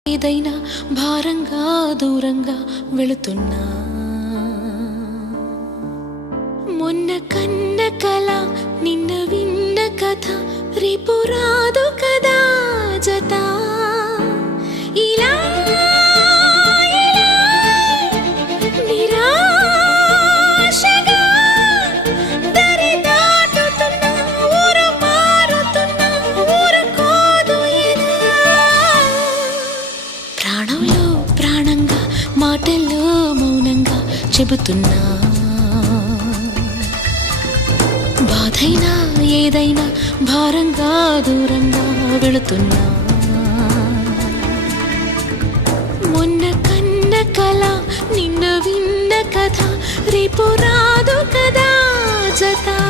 ఏదైనా భారంగా దూరంగా వెళుతున్నా మొన్న కన్న కల నిన్న విన్న కథ రేపు రాదు కదా జత ఇలా నిరాశగా దరి దాటుతున్నా ఊరు మారుతున్నా ఊరుకోదు ఇలా ప్రాణంలో ప్రాణంగా మాటల్లో మౌనంగా చెబుతున్నా బాధైనా ఏదైనా భారంగా దూరంగా వెళుతున్నా మొన్న కన్న కల నిన్న విన్న కథ రేపు రాదు కదా జత